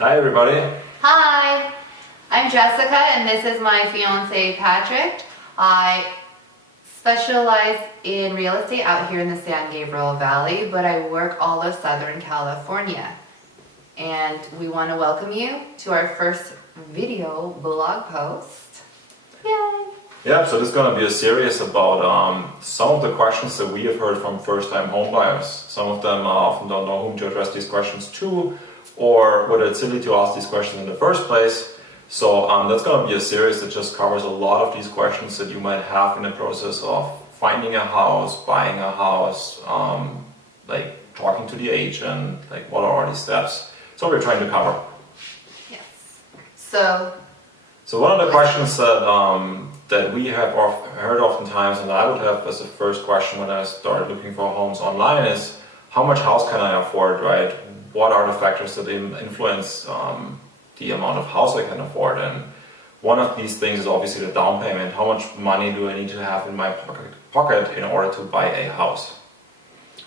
Hi everybody. Hi, I'm Jessica and this is my fiance Patrick. I specialize in real estate out here in the San Gabriel Valley, but I work all of Southern California. And we want to welcome you to our first video blog post. Yay! Yeah, so this is going to be a series about some of the questions that we have heard from first-time homebuyers. Some of them often don't know whom to address these questions to, or whether it's silly to ask these questions in the first place. So that's going to be a series that just covers a lot of these questions that you might have in the process of finding a house, buying a house, like talking to the agent, like what are all these steps. So we're trying to cover. Yes. So one of the questions that we have heard oftentimes, and I would have as a first question when I started looking for homes online, is how much house can I afford, right? What are the factors that influence the amount of house I can afford? And one of these things is obviously the down payment. How much money do I need to have in my pocket in order to buy a house?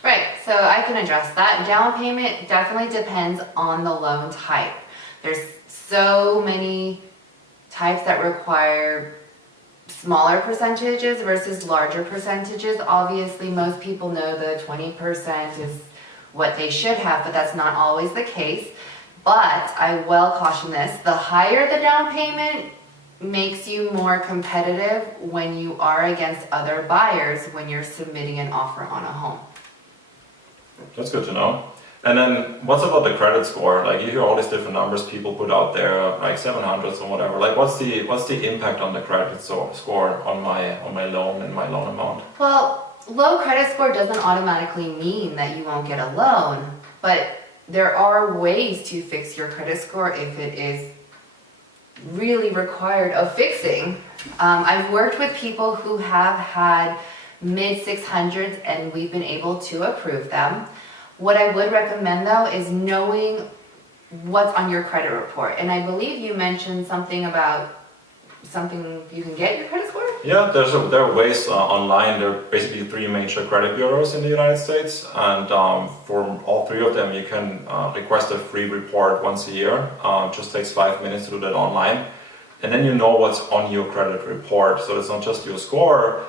Right, so I can address that. Down payment definitely depends on the loan type. There's so many types that require smaller percentages versus larger percentages. Obviously, most people know the 20% is what they should have, but that's not always the case. But I will caution this, the higher the down payment makes you more competitive when you are against other buyers when you're submitting an offer on a home. That's good to know. And then what's about the credit score? Like you hear all these different numbers people put out there, like 700s or whatever. Like what's the impact on the credit score on my loan and my loan amount? Well, low credit score doesn't automatically mean that you won't get a loan, but there are ways to fix your credit score if it is really required of fixing. I've worked with people who have had mid 600s and we've been able to approve them. What I would recommend though is knowing what's on your credit report. And I believe you mentioned something about something you can get your credit score? Yeah, there are ways online. There are basically 3 major credit bureaus in the United States, and for all 3 of them you can request a free report once a year. Just takes 5 minutes to do that online, and then you know what's on your credit report. So it's not just your score,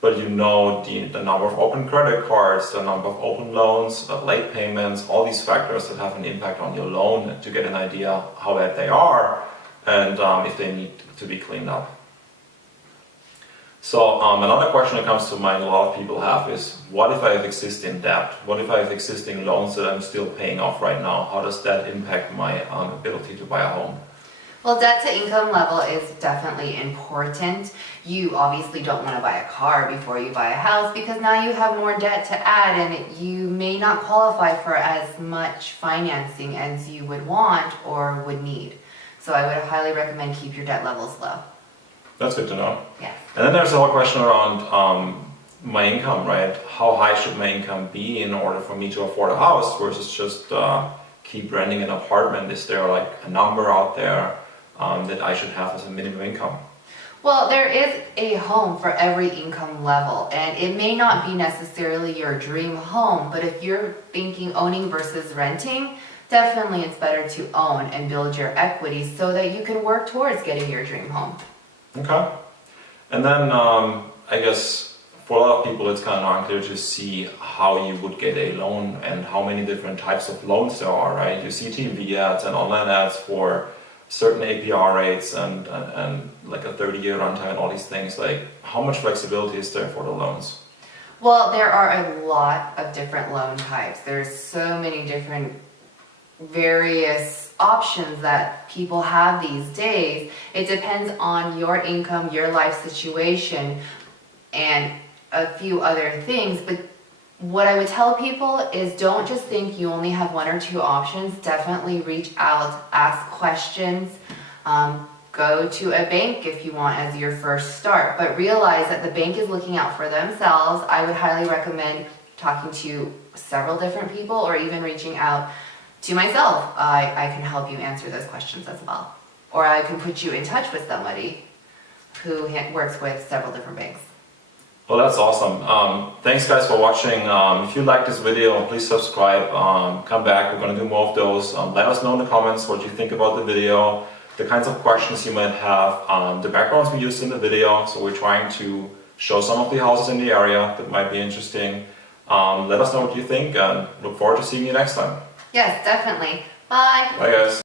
but you know the number of open credit cards, the number of open loans, late payments, all these factors that have an impact on your loan to get an idea how bad they are and if they need to be cleaned up. So another question that comes to mind a lot of people have is, what if I have existing debt? What if I have existing loans that I'm still paying off right now? How does that impact my ability to buy a home? Well, debt to income level is definitely important. You obviously don't want to buy a car before you buy a house because now you have more debt to add and you may not qualify for as much financing as you would want or would need. So I would highly recommend keep your debt levels low. That's good to know. Yeah. And then there's a whole question around my income, right? How high should my income be in order for me to afford a house versus just keep renting an apartment? Is there like a number out there that I should have as a minimum income? Well, there is a home for every income level, and it may not be necessarily your dream home, but if you're thinking owning versus renting, definitely it's better to own and build your equity so that you can work towards getting your dream home. Okay. And then I guess for a lot of people it's kind of unclear to see how you would get a loan and how many different types of loans there are, right? You see TV ads and online ads for certain APR rates and like a 30-year runtime and all these things. Like, how much flexibility is there for the loans? Well, there are a lot of different loan types. There's so many different various options that people have these days. It depends on your income, your life situation, and a few other things. But what I would tell people is don't just think you only have 1 or 2 options. Definitely reach out, ask questions, go to a bank if you want as your first start. But realize that the bank is looking out for themselves. I would highly recommend talking to several different people or even reaching out to myself. I can help you answer those questions as well. Or I can put you in touch with somebody who works with several different banks. Well, that's awesome. Thanks guys for watching. If you like this video, please subscribe. Come back, we're going to do more of those. Let us know in the comments what you think about the video, the kinds of questions you might have, the backgrounds we used in the video. So we're trying to show some of the houses in the area that might be interesting. Let us know what you think and look forward to seeing you next time. Yes, definitely. Bye. Bye guys.